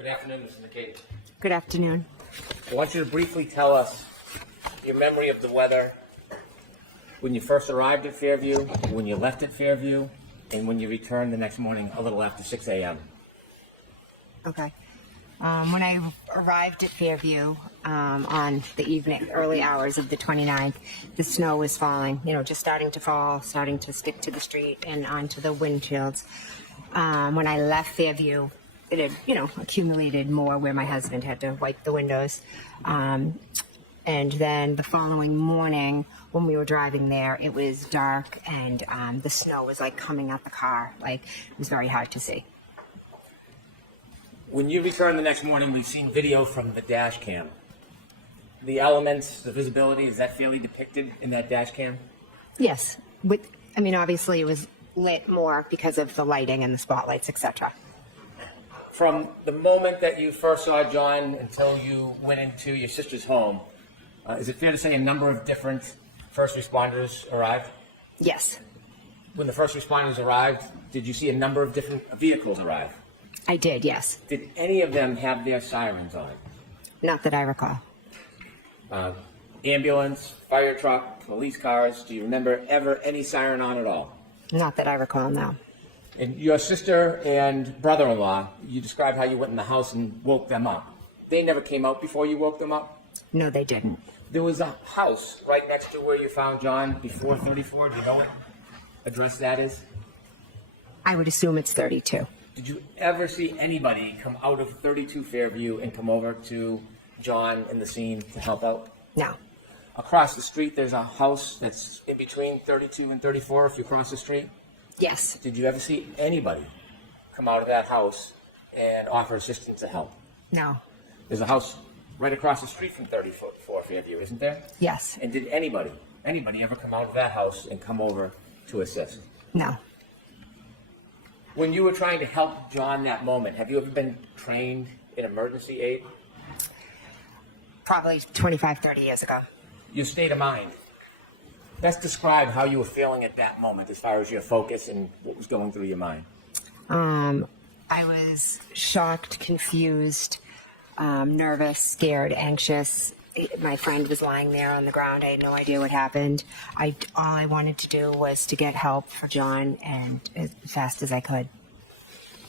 Good afternoon, Mr. McCabe. Good afternoon. I want you to briefly tell us your memory of the weather when you first arrived at Fairview, when you left at Fairview, and when you returned the next morning a little after 6 a.m. Okay. When I arrived at Fairview on the early hours of the 29th, the snow was falling, just starting to fall, starting to stick to the street and onto the windshields. When I left Fairview, it had, accumulated more where my husband had to wipe the windows. And then the following morning, when we were driving there, it was dark and the snow was like coming out the car. Like, it was very hard to see. When you returned the next morning, we've seen video from the dash cam. The elements, the visibility, is that fairly depicted in that dash cam? Yes. Obviously it was lit more because of the lighting and the spotlights, etc. From the moment that you first saw John until you went into your sister's home, is it fair to say a number of different first responders arrived? Yes. When the first responders arrived, did you see a number of different vehicles arrive? I did, yes. Did any of them have their sirens on? Not that I recall. Ambulance, fire truck, police cars, do you remember ever any siren on at all? Not that I recall, no. And your sister and brother-in-law, you described how you went in the house and woke them up. They never came out before you woke them up? No, they didn't. There was a house right next to where you found John before 34. Do you know what address that is? I would assume it's 32. Did you ever see anybody come out of 32 Fairview and come over to John in the scene to help out? No. Across the street, there's a house that's in between 32 and 34 if you cross the street? Yes. Did you ever see anybody come out of that house and offer assistance and help? No. There's a house right across the street from 34 Fairview, isn't there? Yes. And did anybody ever come out of that house and come over to assist? No. When you were trying to help John that moment, have you ever been trained in emergency aid? Probably 25, 30 years ago. Your state of mind. Best describe how you were feeling at that moment as far as your focus and what was going through your mind. I was shocked, confused, nervous, scared, anxious. My friend was lying there on the ground. I had no idea what happened. All I wanted to do was to get help for John, and as fast as I could.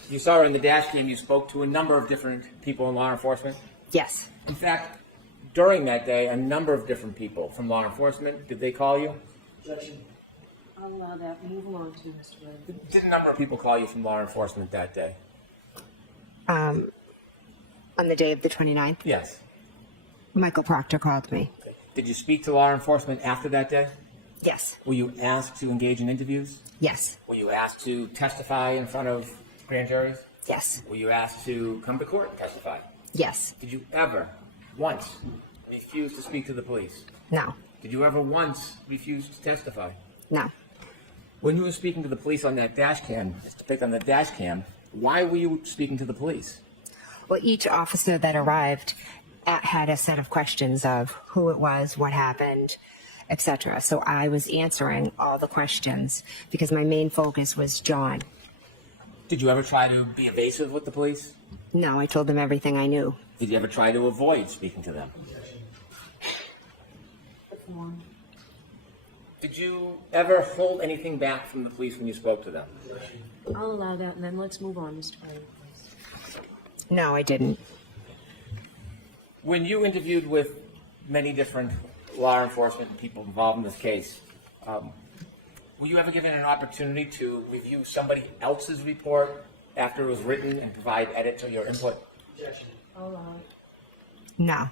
You saw her in the dash cam. You spoke to a number of different people in law enforcement. Yes. In fact, during that day, a number of different people from law enforcement, did they call you? Objection. I'll allow that. Move along to Mr. Williams. Did a number of people call you from law enforcement that day? On the day of the 29th, Yes. Michael Proctor called me. Did you speak to law enforcement after that day? Yes. Were you asked to engage in interviews? Yes. Were you asked to testify in front of grand juries? Yes. Were you asked to come to court and testify? Yes. Did you ever, once, refuse to speak to the police? No. Did you ever once refuse to testify? No. When you were speaking to the police on that dash cam, just to pick on the dash cam, why were you speaking to the police? Well, each officer that arrived had a set of questions of who it was, what happened, etc. So I was answering all the questions because my main focus was John. Did you ever try to be evasive with the police? No, I told them everything I knew. Did you ever try to avoid speaking to them? Did you ever hold anything back from the police when you spoke to them? I'll allow that, and then let's move on, Mr. Williams, please. No, I didn't. When you interviewed with many different law enforcement people involved in this case, were you ever given an opportunity to review somebody else's report after it was written and provide edits or your input? Objection. I'll allow it. No.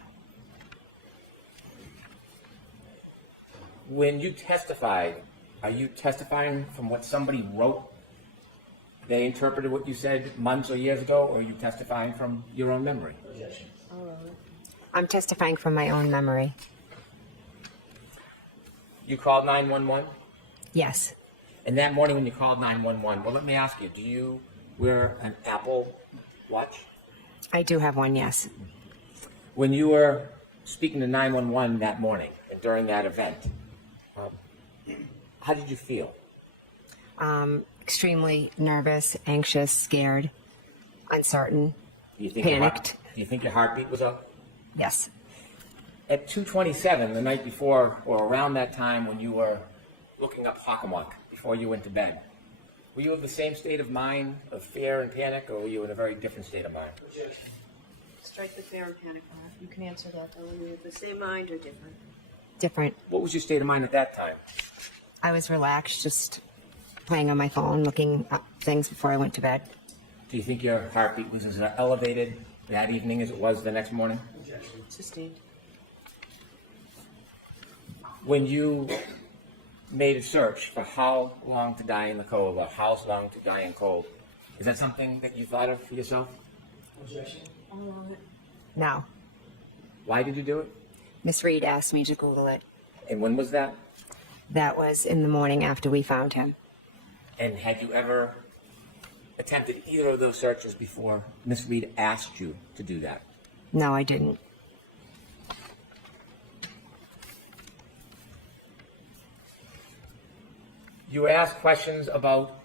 When you testified, are you testifying from what somebody wrote? They interpreted what you said months or years ago, or are you testifying from your own memory? Objection. I'll allow it. I'm testifying from my own memory. You called 911? Yes. And that morning when you called 911, well, let me ask you, do you wear an Apple Watch? I do have one, yes. When you were speaking to 911 that morning and during that event, how did you feel? Extremely nervous, anxious, scared, uncertain. Do you think Panicked. Do you think your heartbeat was up? Yes. At 2:27, the night before, or around that time when you were looking up Hockomock before you went to bed, were you of the same state of mind of fear and panic, or were you in a very different state of mind? Strike the fear and panic off. You can answer that, though. Are you of the same mind or different? Different. What was your state of mind at that time? I was relaxed, just playing on my phone, looking up things before I went to bed. Do you think your heartbeat was as elevated that evening as it was the next morning? Sustained. When you made a search for how long to die in the cold or how long to die in cold, is that something that you thought of for yourself? I'll allow it. No. Why did you do it? Miss Reed asked me to Google it. And when was that? That was in the morning after we found him. And had you ever attempted either of those searches before Miss Reed asked you to do that? No, I didn't. You were asked questions about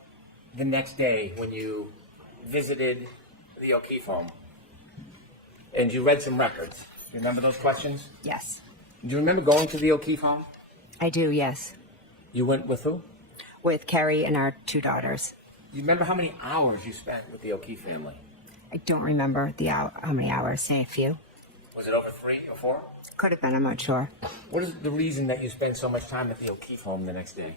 the next day when you visited the O'Keefe home. And you read some records. Do you remember those questions? Yes. Do you remember going to the O'Keefe home? I do, yes. You went with who? With Carrie and our 2 daughters. You remember how many hours you spent with the O'Keefe family? I don't remember how many hours, say a few. Was it over 3 or 4? Could have been, I'm not sure. What is the reason that you spent so much time at the O'Keefe home the next day?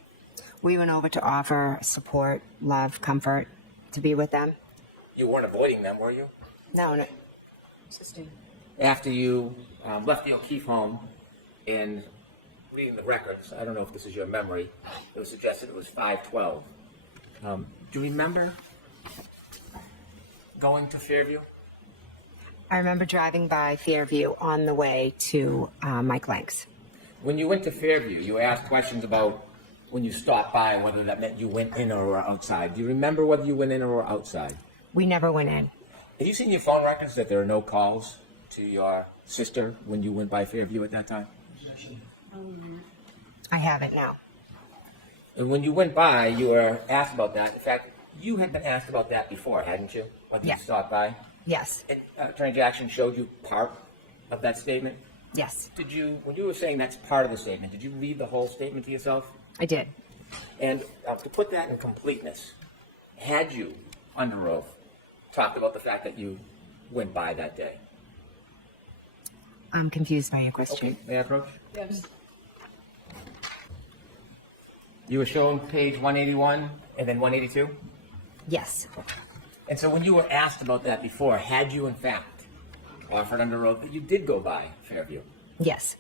We went over to offer support, love, comfort, to be with them. You weren't avoiding them, were you? No. Sustained. After you left the O'Keefe home and reading the records, I don't know if this is your memory, it was suggested it was 5:12. Do you remember going to Fairview? I remember driving by Fairview on the way to Mike Lank's. When you went to Fairview, you asked questions about when you stopped by, whether that meant you went in or were outside. Do you remember whether you went in or were outside? We never went in. Have you seen your phone records that there are no calls to your sister when you went by Fairview at that time? I haven't, no. And when you went by, you were asked about that. In fact, you had been asked about that before, hadn't you? Whether Yeah. you stopped by? Yes. And Attorney Jackson showed you part of that statement. Yes, Did you, when you were saying that's part of the statement, did you read the whole statement to yourself? I did. And to put that in completeness, had you, under oath, talked about the fact that you went by that day? I'm confused by your question. Okay, may I approach? Yes. You were shown page 181 and then 182? Yes. And so when you were asked about that before, had you in fact offered under oath that you did go by Fairview? Yes.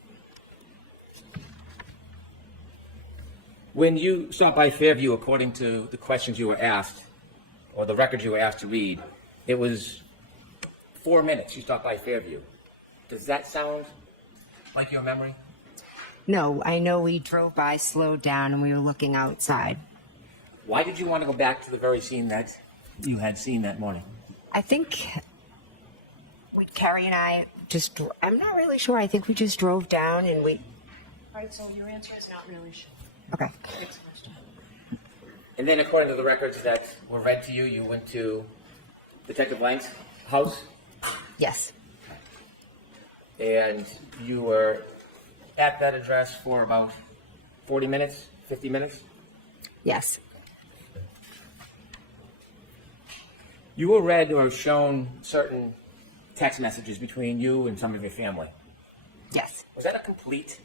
When you stopped by Fairview, according to the questions you were asked, or the records you were asked to read, it was 4 minutes you stopped by Fairview. Does that sound like your memory? No, I know we drove by, slowed down, and we were looking outside. Why did you want to go back to the very scene that you had seen that morning? I think Carrie and I I'm not really sure. I think we just drove down and we, All right, so your answer is not really sure. okay. Next question. And then according to the records that were read to you, you went to Detective Lang's house, Yes. and you were at that address for about 40 minutes, 50 minutes? Yes. You were read or shown certain text messages between you and some of your family. Yes. Was that a complete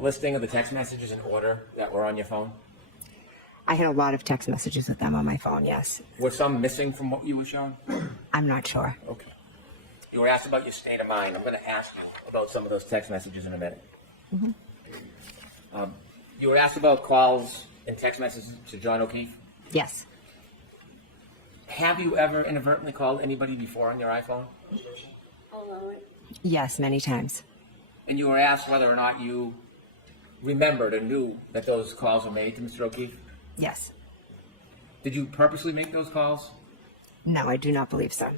listing of the text messages in order that were on your phone? I had a lot of text messages with them on my phone, yes. Were some missing from what you were shown? I'm not sure. Okay. You were asked about your state of mind. I'm going to ask you about some of those text messages in a minute. You were asked about calls and text messages to John O'Keefe. Yes. Have you ever inadvertently called anybody before on your iPhone? I'll allow it. Yes, many times. And you were asked whether or not you remembered or knew that those calls were made to Mr. O'Keefe? Yes. Did you purposely make those calls? No, I do not believe so.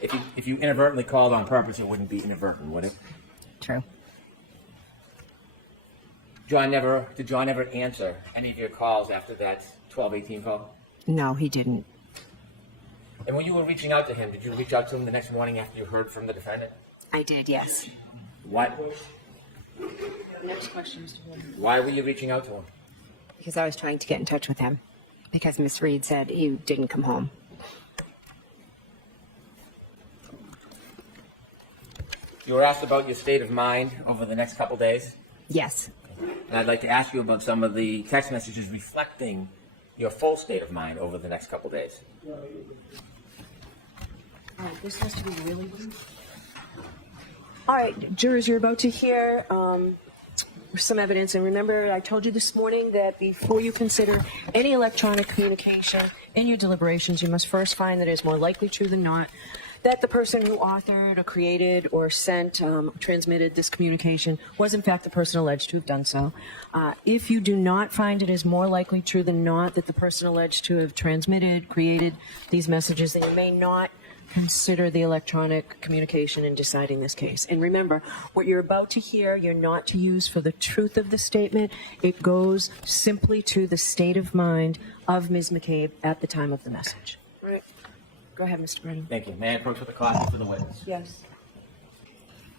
If you inadvertently called on purpose, it wouldn't be inadvertent, would it? True. Did John ever answer any of your calls after that 1218 call? No, he didn't. And when you were reaching out to him, did you reach out to him the next morning after you heard from the defendant? I did, yes. What? Next question, Mr. Gordon. Why were you reaching out to him? Because I was trying to get in touch with him. Because Miss Reed said he didn't come home. You were asked about your state of mind over the next couple days, Yes. and I'd like to ask you about some of the text messages reflecting your full state of mind over the next couple days. This has to be really brief. All right, jurors, you're about to hear some evidence. And remember, I told you this morning that before you consider any electronic communication in your deliberations, you must first find that it is more likely true than not that the person who authored or created or sent, transmitted this communication was in fact the person alleged to have done so. If you do not find it is more likely true than not that the person alleged to have transmitted, created these messages, then you may not consider the electronic communication in deciding this case. And remember, what you're about to hear, you're not to use for the truth of the statement. It goes simply to the state of mind of Ms. McCabe at the time of the message. All right. Go ahead, Mr. Brennan. Thank you. May I approach with the clock for the witness? Yes.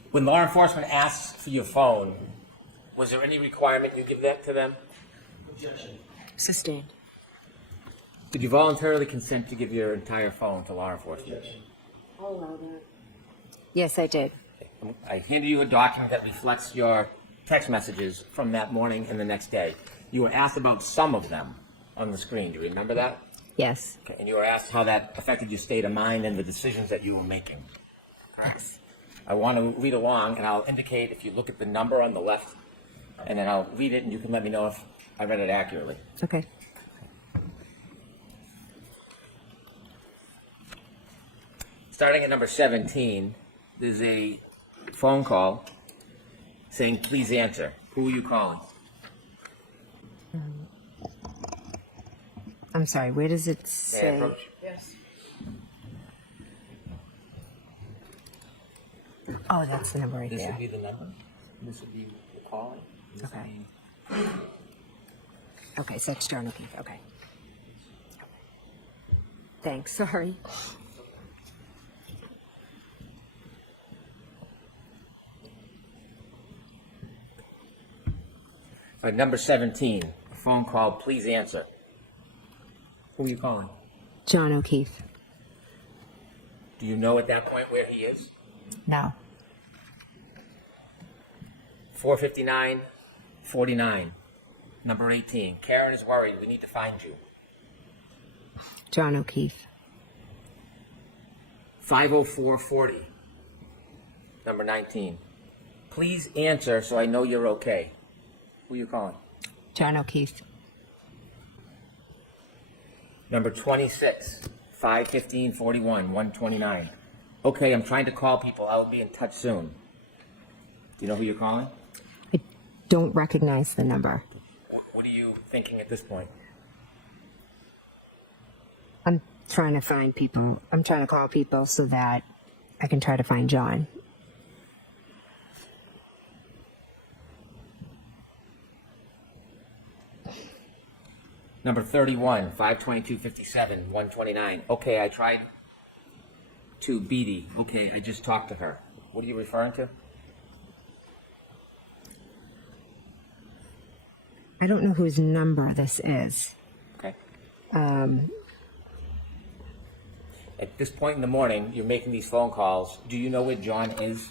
When law enforcement asks for your phone, was there any requirement you give that to them? Sustained. Did you voluntarily consent to give your entire phone to law enforcement? I'll allow that. Yes, I did. I handed you a document that reflects your text messages from that morning and the next day. You were asked about some of them on the screen. Do you remember that? Yes. Okay. And you were asked how that affected your state of mind and the decisions that you were making. Yes. I want to read along, and I'll indicate if you look at the number on the left, and then I'll read it, and you can let me know if I read it accurately. Okay. Starting at number 17, there's a phone call saying, please answer. Who are you calling? I'm sorry, where does it May I say? approach? Yes. Oh, that's the number right This there. would be the number. This would be the calling. This would Okay. be- Okay, so it's John O'Keefe. Okay. Thanks, sorry. All right, number 17, a phone call, please answer. Who are you calling? John O'Keefe. Do you know at that point where he is? No. 459-49, number 18. Karen is worried. We need to find you. John O'Keefe. 504-40, number 19. Please answer so I know you're okay. Who are you calling? John O'Keefe. Number 26, 515-41, 129. Okay, I'm trying to call people. I'll be in touch soon. Do you know who you're calling? I don't recognize the number. What are you thinking at this point? I'm trying to find people. I'm trying to call people so that I can try to find John. Number 31, 522-57, 129. Okay, I tried to Beatty. Okay, I just talked to her. What are you referring to? I don't know whose number this is. Okay. At this point in the morning, you're making these phone calls. Do you know where John is?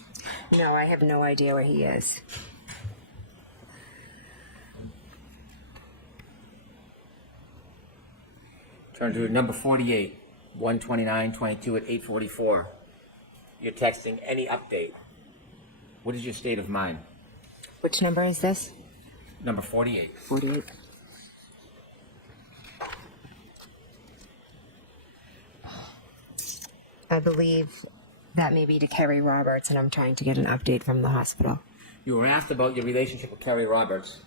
No, I have no idea where he is. Turn to number 48, 129-22 at 8:44. You're texting any update. What is your state of mind? Which number is this? Number 48. 48. I believe that may be to Kerry Roberts, and I'm trying to get an update from the hospital. You were asked about your relationship with Kerry Roberts.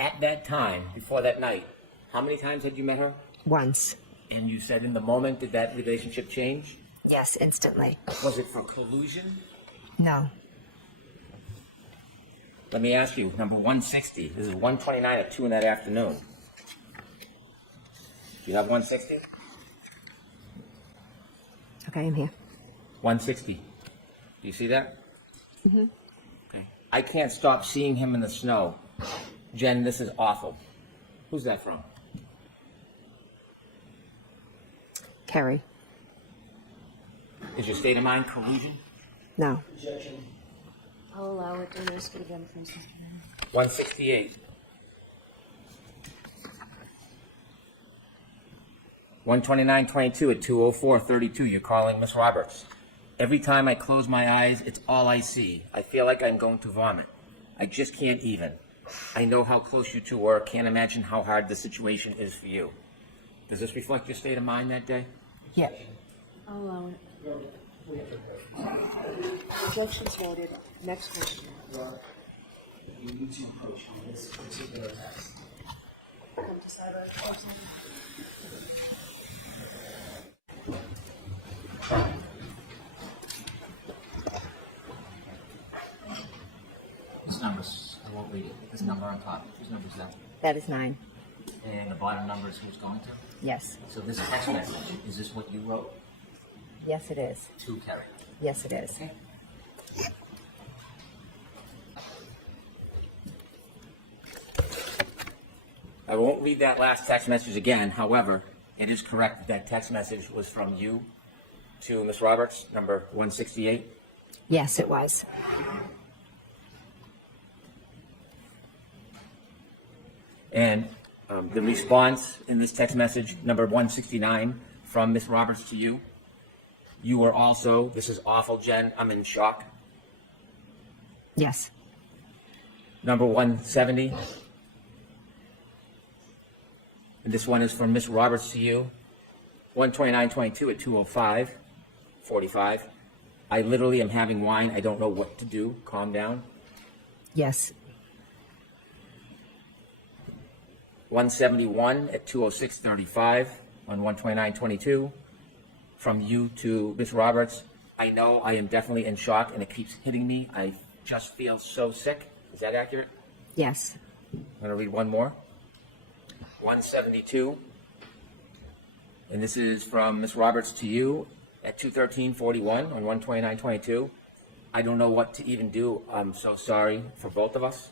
At that time, before that night, how many times had you met her? Once. And you said in the moment, did that relationship change? Yes, instantly. Was it for collusion? No. Let me ask you, number 160. This is 129 at 2 in that afternoon. Do you have 160? Okay, I'm here. 160. Do you see that? Mm-hmm. Okay. I can't stop seeing him in the snow. Jen, this is awful. Who's that from? Carrie. Is your state of mind collusion? No. I'll allow it, and this could have been from something. 168. 129.22 at 2:04:32. You're calling Miss Roberts. Every time I close my eyes, it's all I see. I feel like I'm going to vomit. I just can't even. I know how close you two were. Can't imagine how hard the situation is for you. Does this reflect your state of mind that day? Yeah. I'll allow it. Objections voted. Next question. You need to approach this particular test. Come to cyber. This number's, I won't read it. This number on top. Whose number is that? That is 9. And the bottom number is who's going to? Yes. So this text message, is this what you wrote Yes, it is. to Carrie? Yes, it is. I won't read that last text message again. However, it is correct that that text message was from you to Miss Roberts, number 168. Yes, it was. And the response in this text message, number 169, from Miss Roberts to you, you were also, this is awful, Jen, I'm in shock. Yes. Number 170. And this one is from Miss Roberts to you. 129.22 at 2:05:45. I literally am having wine. I don't know what to do. Calm down. Yes. 171 at 2:06:35 on 129.22. From you to Miss Roberts. I know I am definitely in shock and it keeps hitting me. I just feel so sick. Is that accurate? Yes. I'm going to read one more. 172. And this is from Miss Roberts to you at 2:13:41 on 129.22. I don't know what to even do. I'm so sorry for both of us.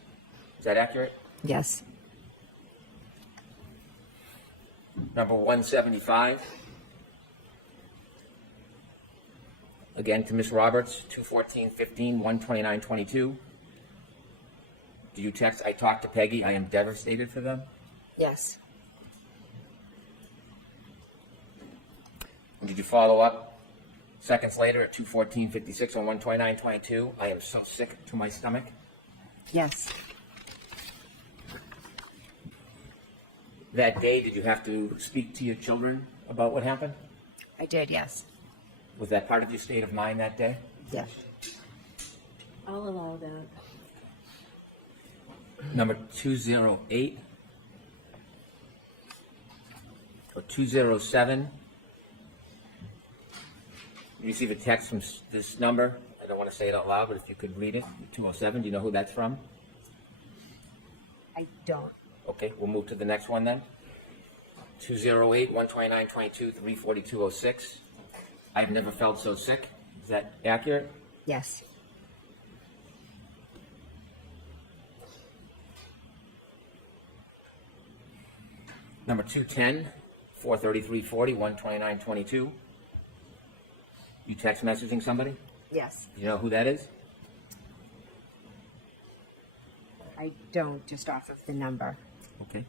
Is that accurate? Yes. Number 175. Again to Miss Roberts, 2:14:15, 129.22. Do you text, I talked to Peggy, I am devastated for them? Yes. And did you follow up seconds later at 2:14:56 on 129.22? I am so sick to my stomach. Yes. That day, did you have to speak to your children about what happened? I did, yes. Was that part of your state of mind that day? Yes. I'll allow that. Number 208 or 207. You receive a text from this number. I don't want to say it out loud, but if you could read it, 207. Do you know who that's from? I don't. Okay, we'll move to the next one then. 208, 129.22, 342.06. I've never felt so sick. Is that accurate? Yes. Number 210, 433.40, 129.22. You text messaging somebody? Yes. Do you know who that is? I don't, just off of the number. Okay.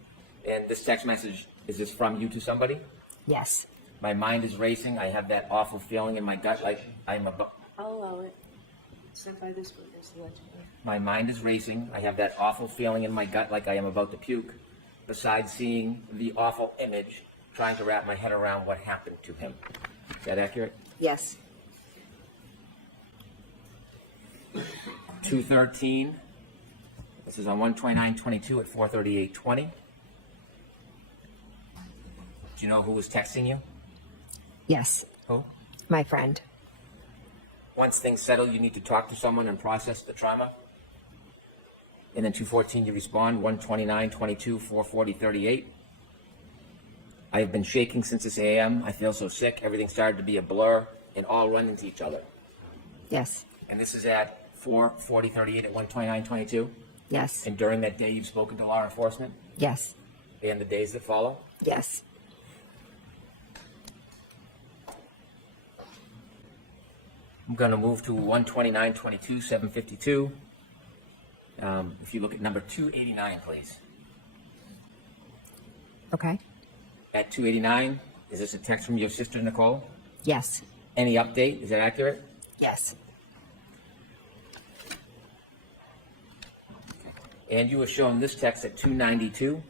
And this text message, is this from you to somebody? Yes. My mind is racing. I have that awful feeling in my gut like I'm about. I'll allow it. Sent by this witness, allegedly. My mind is racing. I have that awful feeling in my gut like I am about to puke. Besides seeing the awful image, trying to wrap my head around what happened to him. Is that accurate? Yes. 213. This is on 129.22 at 438.20. Do you know who was texting you? Yes. Who? My friend. Once things settle, you need to talk to someone and process the trauma. And then 214, you respond, 129.22, 440.38. I have been shaking since this AM. I feel so sick. Everything started to be a blur. and all run into each other. Yes. And this is at 4:40:38 at 1:29:22. Yes. And during that day, you've spoken to law enforcement Yes. and the days that follow. Yes. I'm going to move to 1:29:22, 7:52. If you look at number 289, please. Okay. At 289, is this a text from your sister, Nicole? Yes. Any update? Is that accurate? Yes. And you were shown this text at 292,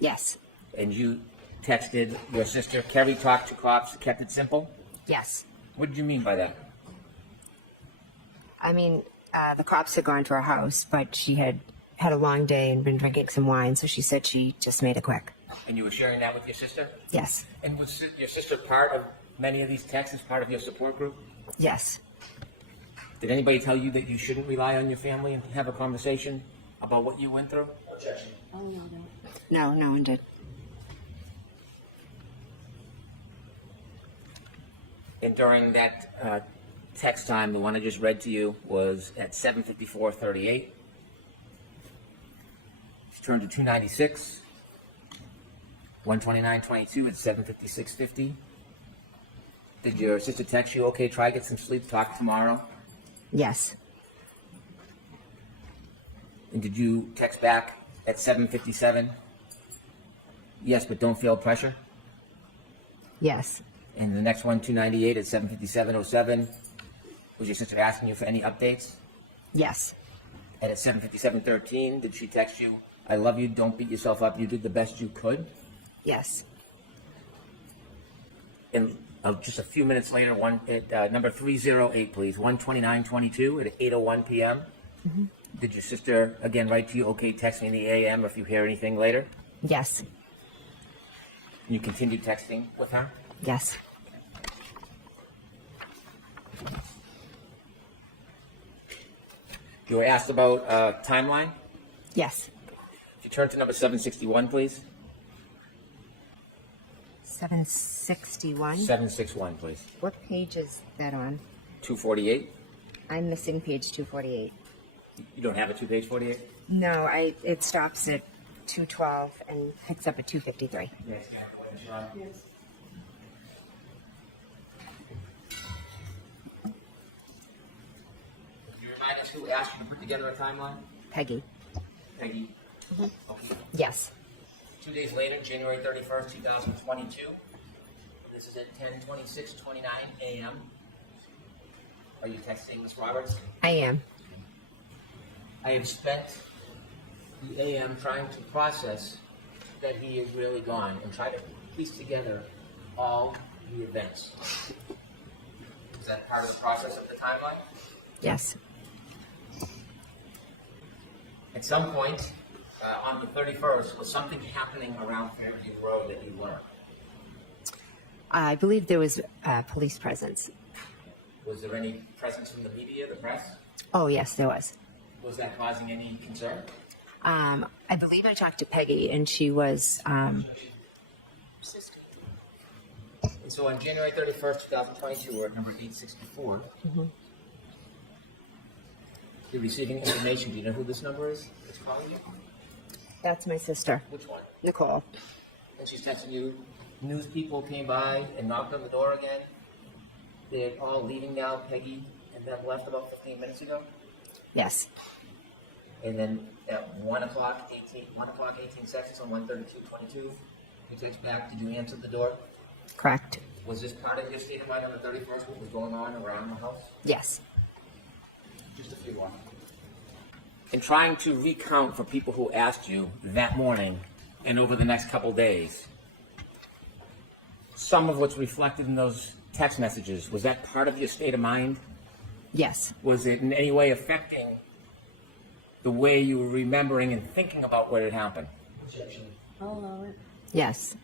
Yes. and you texted your sister, Kerry talked to cops, kept it simple. Yes. What did you mean by that? I mean, the cops had gone to her house, but she had had a long day and been drinking some wine, so she said she just made it quick. And you were sharing that with your sister? Yes. And was your sister part of many of these texts as part of your support group? Yes. Did anybody tell you that you shouldn't rely on your family and have a conversation about what you went through? Objection. Oh, no. No, no one did. And during that text time, the one I just read to you was at 7:54:38. She turned to 296. 1:29:22 at 7:56:50. Did your sister text you, okay, try to get some sleep, talk tomorrow? Yes. And did you text back at 7:57? Yes, but don't feel pressure? Yes. And the next one, 298 at 7:57:07. Was your sister asking you for any updates? Yes. And at 7:57:13, did she text you, I love you, don't beat yourself up, you did the best you could? Yes. And just a few minutes later, number 308, please, 1:29:22 at 8:01 p.m. Mm-hmm. Did your sister again write to you, okay, text me in the AM if you hear anything later? Yes. You continued texting with her? Yes. You were asked about timeline? Yes. If you turn to number 761, please. 761. 761, please. What page is that on? 248. I'm missing page 248. You don't have a two-page 48? No, it stops at 212 and picks up at 253. Yes. Yes. Can you remind us who asked you to put together a timeline? Peggy. Peggy. Okay. Yes. 2 days later, January 31st, 2022. This is at 10:26:29 a.m. Are you texting Ms. Roberts? I am. I have spent the AM trying to process that he is really gone and try to piece together all the events. Is that part of the process of the timeline? Yes. At some point on the 31st, was something happening around Fairview Road that you learned? I believe there was police presence. Was there any presence from the media, the press? Oh, yes, there was. Was that causing any concern? I believe I talked to Peggy, and she was, Sister. And so on January 31st, 2022, we're at number 864. You're receiving information. Do you know who this number is that's calling you? that's my sister, Which one? Nicole. And she's texting you, news people came by and knocked on the door again. They're all leaving now, Peggy and them left about 15 minutes ago. Yes. And then at 1 o'clock, 18 seconds on 1:32:22, you text back, did you answer the door? Correct. Was this part of your state of mind on the 31st, what was going on around the house? Yes. Just a few more. In trying to recount for people who asked you that morning and over the next couple days, some of what's reflected in those text messages, was that part of your state of mind? Yes. Was it in any way affecting the way you were remembering and thinking about what had happened? Objection. I'll allow it. Yes.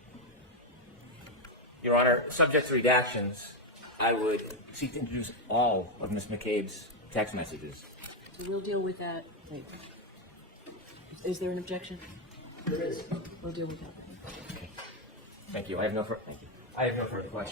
Your Honor, subject to redactions, I would seek to introduce all of Ms. McCabe's text messages. So we'll deal with that later. Is there an objection? There is. We'll deal with that later. Thank you. I have no further questions.